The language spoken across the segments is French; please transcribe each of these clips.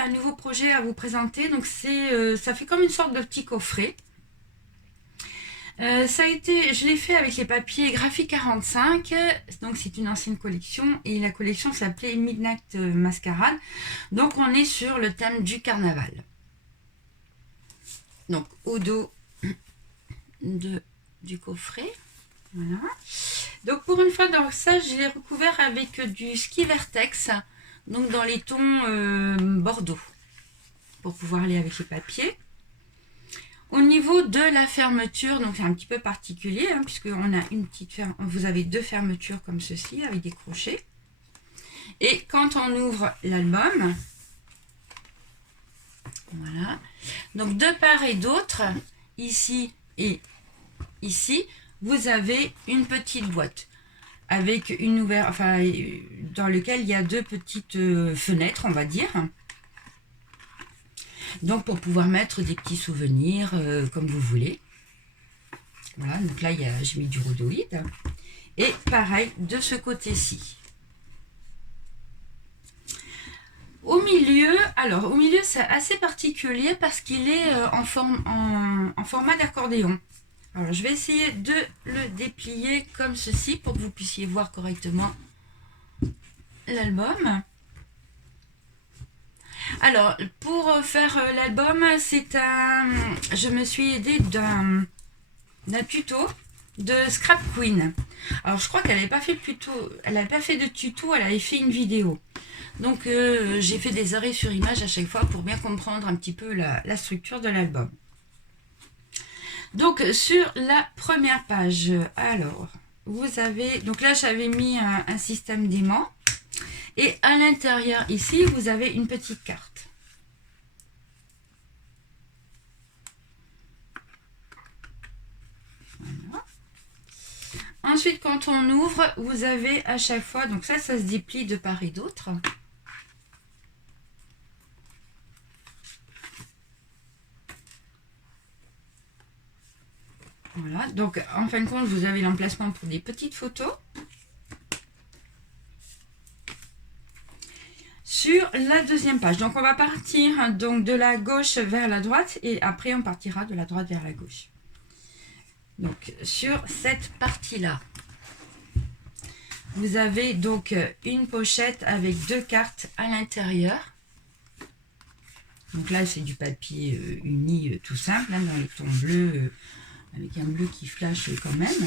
un nouveau projet à vous présenter. Donc ça fait comme une sorte de petit coffret. Je l'ai fait avec les papiers Graphic 45, donc c'est une ancienne collection et la collection s'appelait Midnight Masquerade. Donc on est sur le thème du carnaval. Donc au dos du coffret, voilà. Donc pour une fois, dans ça, je l'ai recouvert avec du ski vertex, donc dans les tons bordeaux, pour pouvoir aller avec les papiers. Au niveau de la fermeture, donc c'est un petit peu particulier, hein, puisque on a vous avez deux fermetures comme ceci, avec des crochets. Et quand on ouvre l'album, voilà, donc de part et d'autre, ici et ici, vous avez une petite boîte avec une ouverture, enfin, dans lequel il y a deux petites fenêtres, on va dire. Donc pour pouvoir mettre des petits souvenirs comme vous voulez. Voilà, donc là j'ai mis du rhodoïde. Et pareil de ce côté-ci. Au milieu c'est assez particulier parce qu'il est en format d'accordéon. Alors je vais essayer de le déplier comme ceci pour que vous puissiez voir correctement l'album. Alors pour faire l'album, je me suis aidée d'un tuto de Scrap Queen. Alors je crois qu'elle n'avait pas fait de tuto, elle avait fait une vidéo. Donc j'ai fait des arrêts sur image à chaque fois pour bien comprendre un petit peu la structure de l'album. Donc sur la première page, alors vous avez, donc là j'avais mis un système d'aimant et à l'intérieur ici vous avez une petite carte. Voilà. Ensuite quand on ouvre, vous avez à chaque fois, donc ça se déplie de part et d'autre. Voilà, donc en fin de compte, vous avez l'emplacement pour des petites photos. Sur la deuxième page, donc on va partir donc de la gauche vers la droite et après on partira de la droite vers la gauche. Donc sur cette partie-là, vous avez donc une pochette avec deux cartes à l'intérieur. Donc là c'est du papier uni tout simple, hein, dans les tons bleus. Avec un bleu qui flash quand même.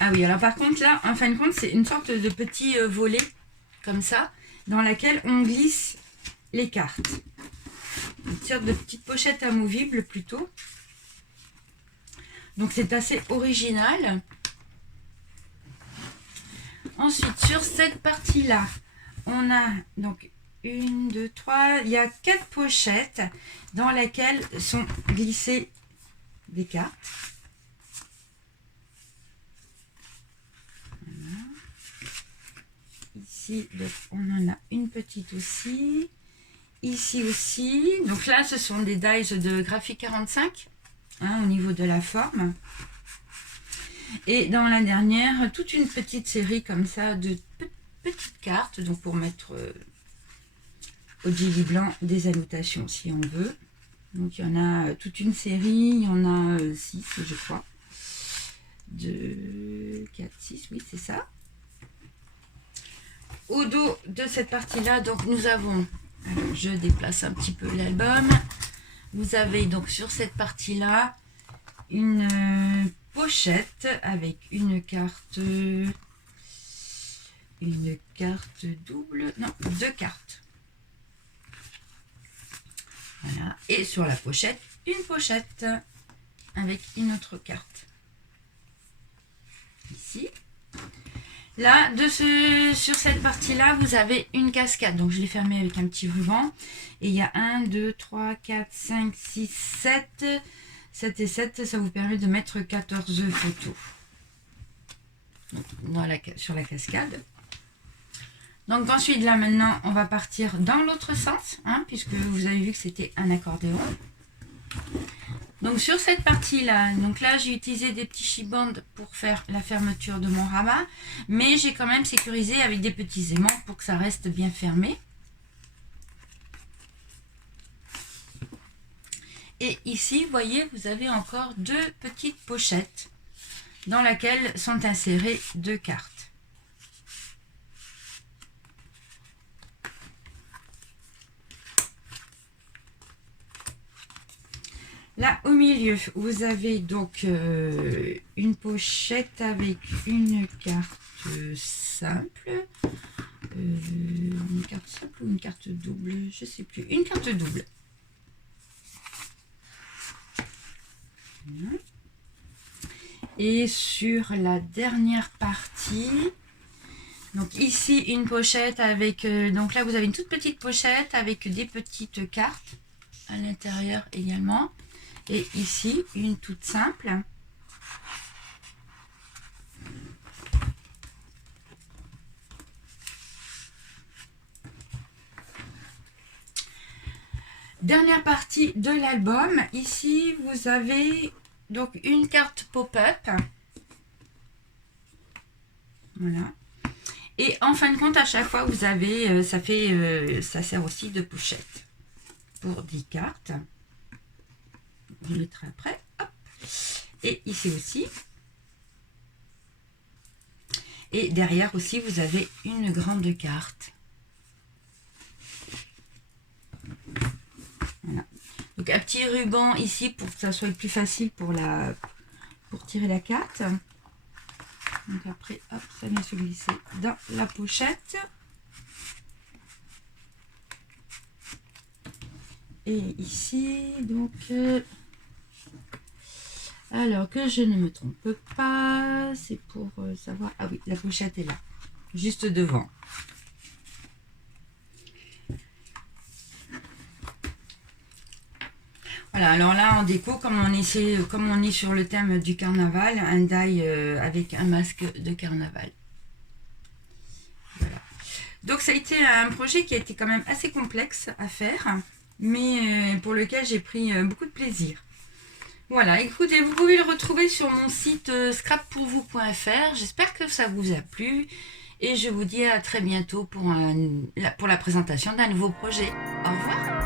Ah oui, alors par contre là, en fin de compte, c'est une sorte de petit volet comme ça, dans laquelle on glisse les cartes. Une sorte de petite pochette amovible plutôt. Donc c'est assez original. Ensuite, sur cette partie-là, on a donc une, deux, trois, il y a 4 pochettes dans lesquelles sont glissées des cartes. Voilà. Ici, donc, on en a une petite aussi. Ici aussi. Donc là, ce sont des dies de Graphic 45, hein, au niveau de la forme. Et dans la dernière, toute une petite série comme ça de petites cartes, donc pour mettre au jelly blanc des annotations si on veut. Donc il y en a toute une série, il y en a 6 je crois. 2, 4, 6, oui c'est ça. Au dos de cette partie-là, donc nous avons, alors je déplace un petit peu l'album. Vous avez donc sur cette partie-là une pochette avec une carte double, non, 2 cartes. Voilà. Et sur la pochette, une pochette avec une autre carte. Ici. Là, sur cette partie-là, vous avez une cascade. Donc, je l'ai fermée avec un petit ruban. Et il y a 1, 2, 3, 4, 5, 6, 7. 7 et 7, ça vous permet de mettre 14 photos. Donc, sur la cascade. Donc ensuite, là maintenant, on va partir dans l'autre sens, hein, puisque vous avez vu que c'était un accordéon. Donc sur cette partie-là, donc là j'ai utilisé des petits chibandes pour faire la fermeture de mon rabat, mais j'ai quand même sécurisé avec des petits aimants pour que ça reste bien fermé. Et ici, vous voyez, vous avez encore 2 petites pochettes dans lesquelles sont insérées 2 cartes. Là, au milieu, vous avez donc une pochette avec une carte simple. Une carte simple ou une carte double, je sais plus. Une carte double. Et sur la dernière partie, donc ici une pochette avec, donc là vous avez une toute petite pochette avec des petites cartes à l'intérieur également. Et ici une toute simple. Dernière partie de l'album. Ici vous avez donc une carte pop-up. Voilà. Et en fin de compte, à chaque fois, vous avez, ça sert aussi de pochette pour 10 cartes. Je mettrai après. Hop. Et ici aussi. Et derrière aussi, vous avez une grande carte. Voilà. Donc un petit ruban ici pour que ça soit plus facile pour tirer la carte. Donc après, hop, ça vient se glisser dans la pochette. Et ici, donc, alors que je ne me trompe pas, c'est pour savoir, ah oui, la pochette est là, juste devant. Voilà, alors là en déco, comme on est sur le thème du carnaval, un die avec un masque de carnaval. Voilà. Donc ça a été un projet qui a été quand même assez complexe à faire, mais pour lequel j'ai pris beaucoup de plaisir. Voilà, écoutez, vous pouvez le retrouver sur mon site scrappourvous.fr. J'espère que ça vous a plu et je vous dis à très bientôt pour la présentation d'un nouveau projet. Au revoir.